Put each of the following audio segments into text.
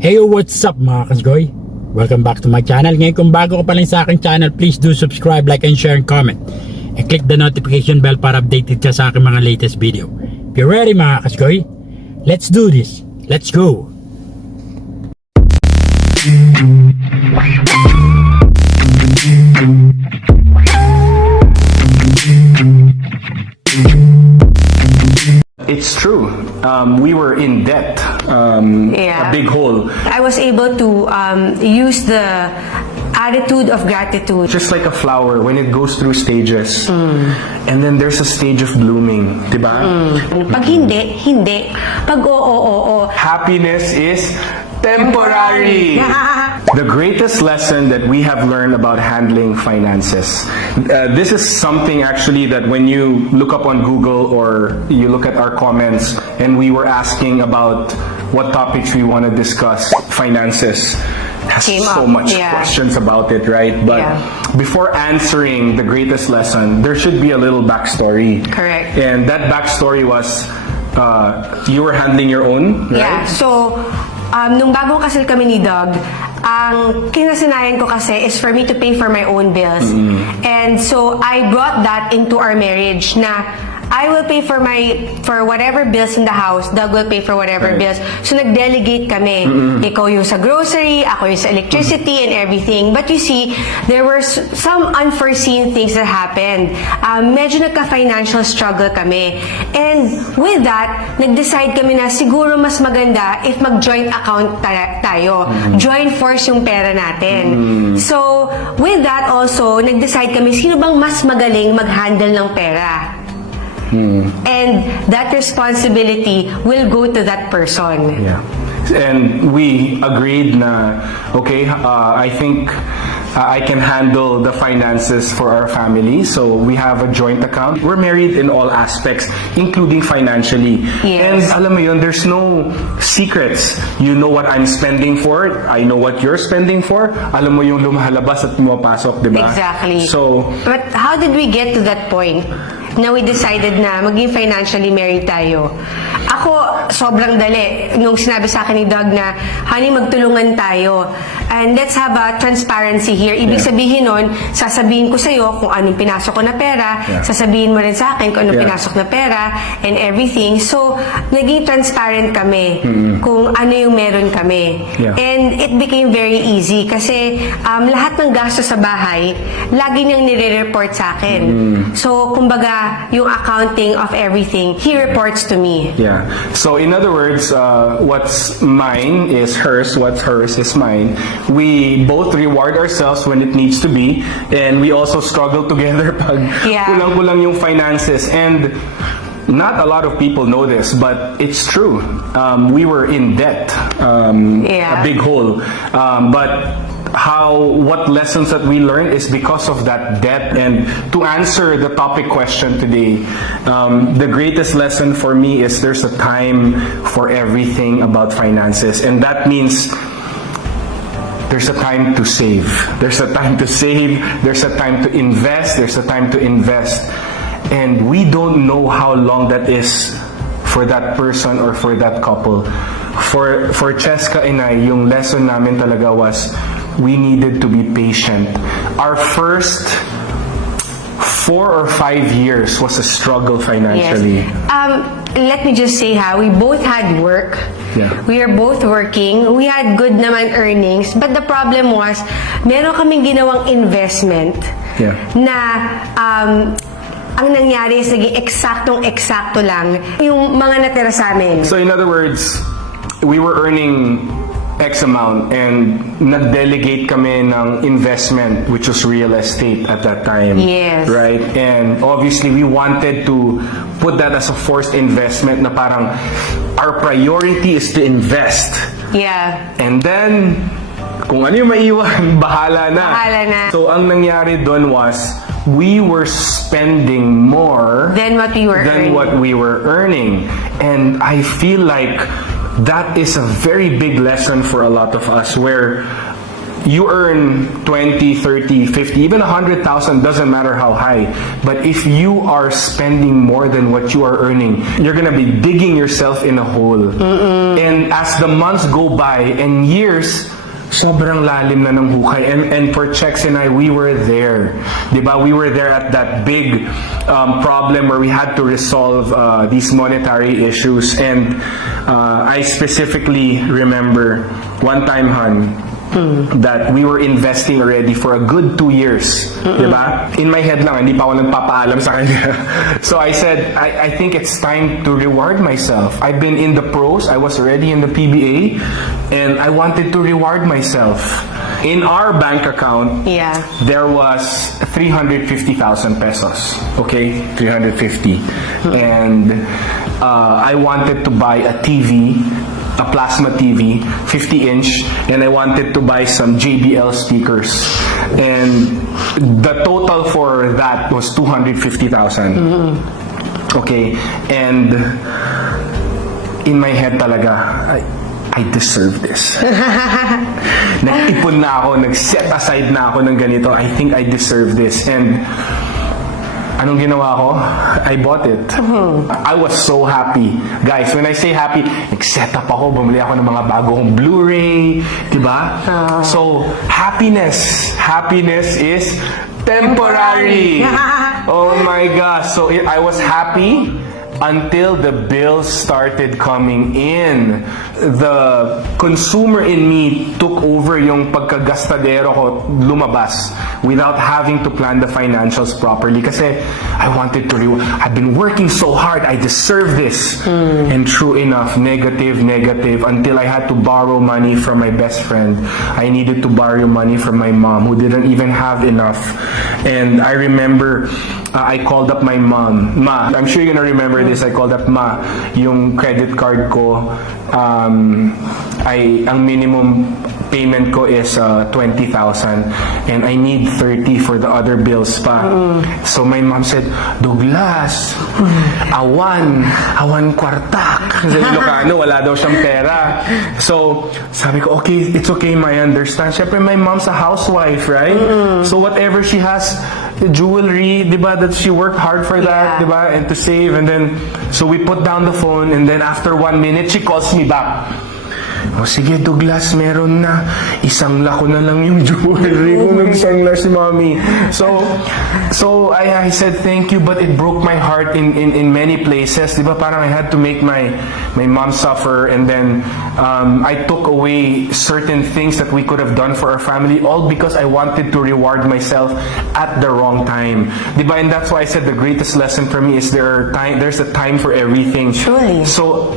Hey, what's up mga kasgoy? Welcome back to my channel. Ngayon kung bago ka pa lang sa aking channel, please do subscribe, like, and share, and comment. And click the notification bell para updated ka sa aking mga latest video. If you're ready mga kasgoy, let's do this. Let's go! It's true. We were in debt, a big hole. I was able to use the attitude of gratitude. Just like a flower, when it goes through stages, and then there's a stage of blooming, diba? Pag hindi, hindi. Pag oo. Happiness is temporary. The greatest lesson that we have learned about handling finances. This is something actually that when you look up on Google or you look at our comments and we were asking about what topics we want to discuss, finances has so much questions about it, right? But before answering the greatest lesson, there should be a little backstory. Correct. And that backstory was you were handling your own, right? Yeah. So, nung bagong kasal kami ni Doug, ang kinasanayan ko kasi is for me to pay for my own bills. And so, I brought that into our marriage na I will pay for whatever bills in the house. Doug will pay for whatever bills. So, nag-delegate kami. Ikaw yung sa grocery, ako yung sa electricity and everything. But you see, there were some unforeseen things that happened. Medyo nagka-financial struggle kami. And with that, nag-decide kami na siguro mas maganda if mag-joint account tayo. Joint force yung pera natin. So, with that also, nag-decide kami, sino bang mas magaling mag-handle ng pera? And that responsibility will go to that person. Yeah. And we agreed na, okay, I think I can handle the finances for our family. So we have a joint account. We're married in all aspects, including financially. Yes. And alam mo yun, there's no secrets. You know what I'm spending for. I know what you're spending for. Alam mo yung lumahalabas at pumapasok, di ba? Exactly. So, but how did we get to that point? Na we decided na maging financially married tayo. Ako, sobrang dali. Nung sinabi sa akin ni Doug na, honey, magtulungan tayo. And let's have a transparency here. Ibig sabihin nun, sasabihin ko sa'yo kung anong pinasok ko na pera, sasabihin mo rin sa akin kung anong pinasok na pera, and everything. So, naging transparent kami kung ano yung meron kami. And it became very easy kasi lahat ng gasto sa bahay, lagi niyang nire-report sa akin. So, kumbaga, yung accounting of everything, he reports to me. Yeah. So in other words, what's mine is hers, what's hers is mine. We both reward ourselves when it needs to be, and we also struggle together pag kulang-kulang yung finances. And not a lot of people know this, but it's true. We were in debt, a big hole. But what lessons that we learned is because of that debt. And to answer the topic question today, the greatest lesson for me is there's a time for everything about finances, and that means there's a time to save. There's a time to save. There's a time to invest. There's a time to invest. And we don't know how long that is for that person or for that couple. For Cheska and I, yung lesson namin talaga was we needed to be patient. Our first 4 or 5 years was a struggle financially. Let me just say we both had work. We are both working. We had good naman earnings. But the problem was, meron kaming ginawang investment na ang nangyari is naging eksaktong-eksakto lang yung mga natira sa amin. So in other words, we were earning X amount and nag-delegate kami ng investment, which was real estate at that time. Yes. Right? And obviously, we wanted to put that as a forced investment na parang our priority is to invest. Yeah. And then, kung ano yung maiwan, bahala na. Bahala na. So, ang nangyari doon was, we were spending more than what we were earning. And I feel like that is a very big lesson for a lot of us, where you earn 20, 30, 50, even 100,000, doesn't matter how high. But if you are spending more than what you are earning, you're gonna be digging yourself in a hole. And as the months go by and years, sobrang lalim na ng hukay. And for Chex and I, we were there. Diba? We were there at that big problem where we had to resolve these monetary issues. And I specifically remember one time, Han, that we were investing already for a good 2 years. Diba? In my head lang, hindi pa ako nagpapaalam sa kanya. So I said, I think it's time to reward myself. I've been in the pros, I was already in the PBA, and I wanted to reward myself. In our bank account, there was 350,000 pesos. Okay? 350. And I wanted to buy a TV, a plasma TV, 50-inch, and I wanted to buy some JBL speakers. And the total for that was 250,000. Okay, and in my head talaga, I deserve this. Nag-ipon na ako, nag-set aside na ako ng ganito. I think I deserve this. And anong ginawa ko? I bought it. I was so happy. Guys, when I say happy, nag-set up ako, bumili ako ng mga bagong Blu-ray, diba? So, happiness is temporary. Oh my gosh. So, I was happy until the bills started coming in. The consumer in me took over yung pagkagastadero ko, lumabas without having to plan the financials properly. Kasi I wanted to I've been working so hard, I deserve this. And true enough, negative, until I had to borrow money from my best friend. I needed to borrow money from my mom who didn't even have enough. And I remember I called up my mom. Ma, I'm sure you're gonna remember this. I called up Ma. Yung credit card ko, ang minimum payment ko is 20,000 and I need 30 for the other bills pa. So my mom said, Douglas, awan kwartak. Sa Ilocano, wala daw siyang pera. So sabi ko, okay, it's okay, Ma, I understand. Siyempre, my mom's a housewife, right? So whatever she has, jewelry, diba, that she worked hard for that, diba, and to save. And then, so we put down the phone, and then after 1 minute, she calls me back. O sige, Douglas, meron na. Isang lako na lang yung jewelry ko ng sangla si Mommy. So I said thank you, but it broke my heart in many places. Diba, parang I had to make my mom suffer, and then I took away certain things that we could have done for our family, all because I wanted to reward myself at the wrong time. Diba, and that's why I said the greatest lesson for me is there's a time for everything. Truly. So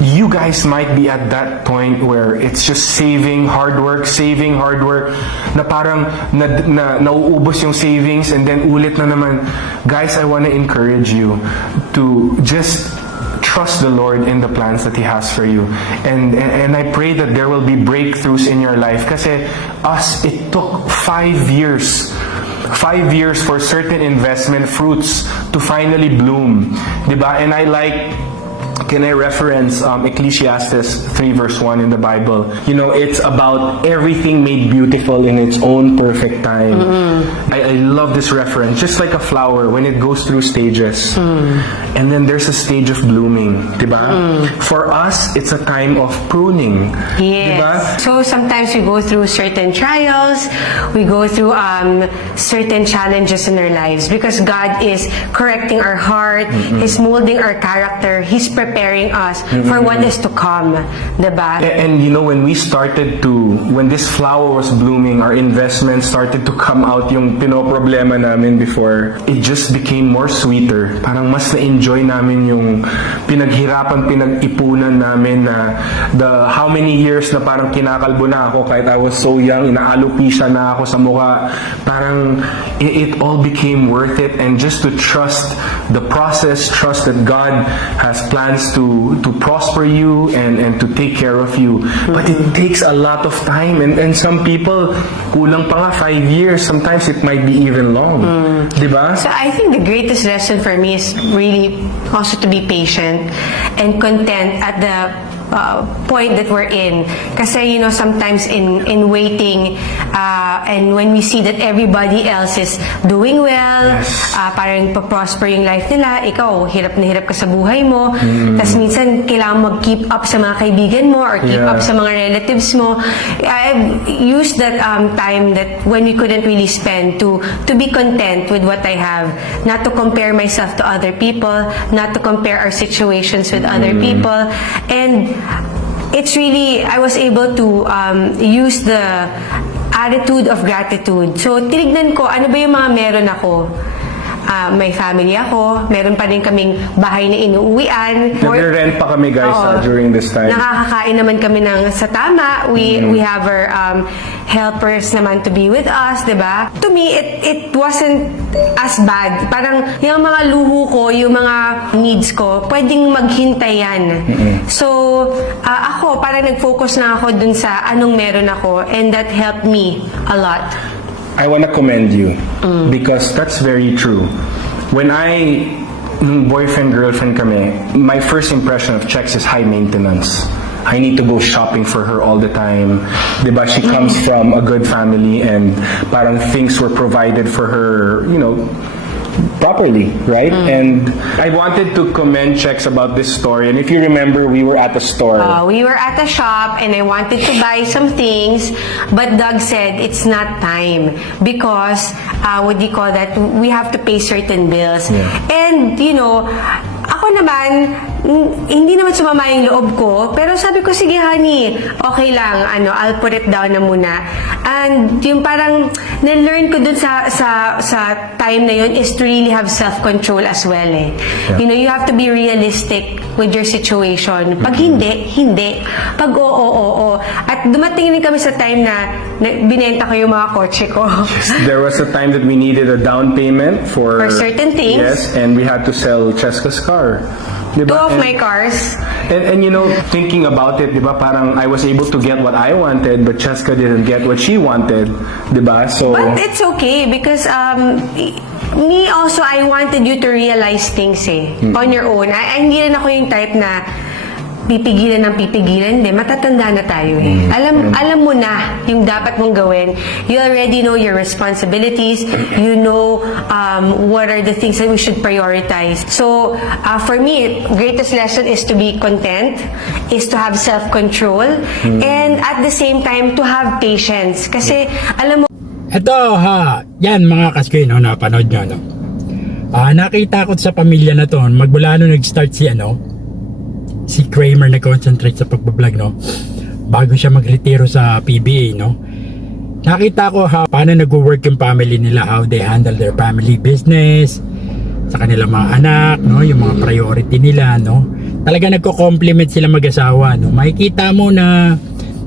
you guys might be at that point where it's just saving hard work, na parang nauubos yung savings and then ulit na naman. Guys, I want to encourage you to just trust the Lord in the plans that He has for you. And I pray that there will be breakthroughs in your life. Kasi it took 5 years. 5 years for certain investment fruits to finally bloom. Diba? And can I reference Ecclesiastes 3 verse 1 in the Bible? You know, it's about everything made beautiful in its own perfect time. I love this reference. Just like a flower, when it goes through stages. And then there's a stage of blooming. Diba? For us, it's a time of pruning. Yes. Diba? So sometimes we go through certain trials, we go through certain challenges in our lives because God is correcting our heart, He's molding our character, He's preparing us for what is to come. Diba? And you know, when this flower was blooming, our investments started to come out, yung pinoproblema namin before, it just became more sweeter. Parang mas na-enjoy namin yung pinaghirapan, pinag-ipunan namin na how many years na parang kinakalbo na ako kahit I was so young, inaalupisya na ako sa mukha. Parang it all became worth it, and just to trust the process, trust that God has plans to prosper you and to take care of you. But it takes a lot of time, and some people, kulang pa nga 5 years, sometimes it might be even long. Diba? So I think the greatest lesson for me is really also to be patient and content at the point that we're in. Kasi, sometimes in waiting, and when we see that everybody else is doing well, parang pa-prosper yung life nila, ikaw, hirap na hirap ka sa buhay mo, tas minsan, kailangan mag-keep up sa mga kaibigan mo or keep up sa mga relatives mo. I've used that time that when we couldn't really spend to be content with what I have, not to compare myself to other people, not to compare our situations with other people, and it's really, I was able to use the attitude of gratitude. So, tinignan ko, ano ba yung mga meron ako? May family ako, meron pa rin kaming bahay na inuuwian. Nagre-rent pa kami guys during this time. Nakakakain naman kami sa tama. We have our helpers naman to be with us, diba? To me, it wasn't as bad. Parang yung mga luho ko, yung mga needs ko, pwedeng maghintay yan. So, ako, parang nag-focus na ako dun sa anong meron ako, and that helped me a lot. I want to commend you because that's very true. When nung boyfriend-girlfriend kami, my first impression of Chex is high maintenance. I need to go shopping for her all the time. Diba? She comes from a good family and parang things were provided for her, properly, right? And I wanted to commend Chex about this story. And if you remember, we were at the store. We were at the shop and I wanted to buy some things, but Doug said it's not time because, we have to pay certain bills. And, ako naman, hindi naman sumama yung loob ko, pero sabi ko, sige honey, okay lang, I'll put it down na muna. And yung parang na-learn ko dun sa time na yun is to really have self-control as well eh. You have to be realistic with your situation. Pag hindi. Pag oo. At dumating rin kami sa time na binenta ko yung mga kotse ko. There was a time that we needed a down payment for certain things. Yes, and we had to sell Cheska's car. Diba? Two of my cars. And thinking about it, diba, parang I was able to get what I wanted, but Cheska didn't get what she wanted, diba? So, but it's okay because me also, I wanted you to realize things on your own. Hindi rin ako yung type na pipigilan ng pipigilan. Hindi, matatanda na tayo Alam mo na yung dapat mong gawin. You already know your responsibilities. You know what are the things that we should prioritize. So, for me, greatest lesson is to be content, is to have self-control, and at the same time, to have patience. Kasi, alam mo, Ito yan mga kasgoy, napanood nyo, nakita ko sa pamilya na to, magmula nung nag-start si Kramer nag-concentrate sa pagbablog, bago siya magretiro sa PBA, nakita ko paano nag-work yung family nila, how they handle their family business, sa kanilang mga anak, yung mga priority nila, talaga nagko-compliment sila mag-asawa, makikita mo na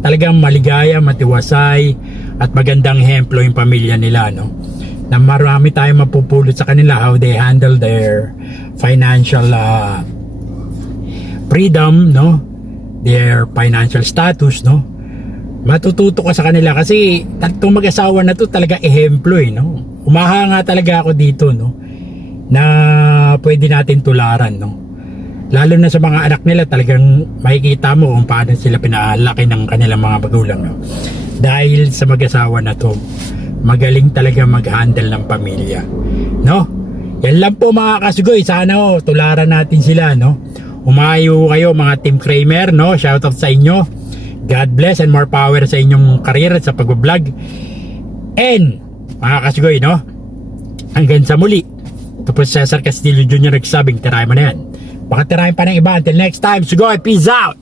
talagang maligaya, matiwasay, at magandang ehemplo yung pamilya nila, na marami tayong mapupulot sa kanila, how they handle their financial freedom, their financial status, matututo ka sa kanila kasi itong mag-asawa na to talaga ehemplo umahanga talaga ako dito na pwede natin tularan lalo na sa mga anak nila, talagang makikita mo kung paano sila pinalaki ng kanilang mga magulang dahil sa mag-asawa na to magaling talaga mag-handle ng pamilya yan lang po mga kasugoy, sana tularan natin sila umayo kayo mga Team Kramer, shoutout sa inyo, God bless and more power sa inyong career sa pag-vlog. And mga kasugoy, hanggang sa muli, ito po Cesar Castillo Jr. nagsabing tirahin mo na yan, baka tirahin pa ng iba. Until next time, sugoy, peace out.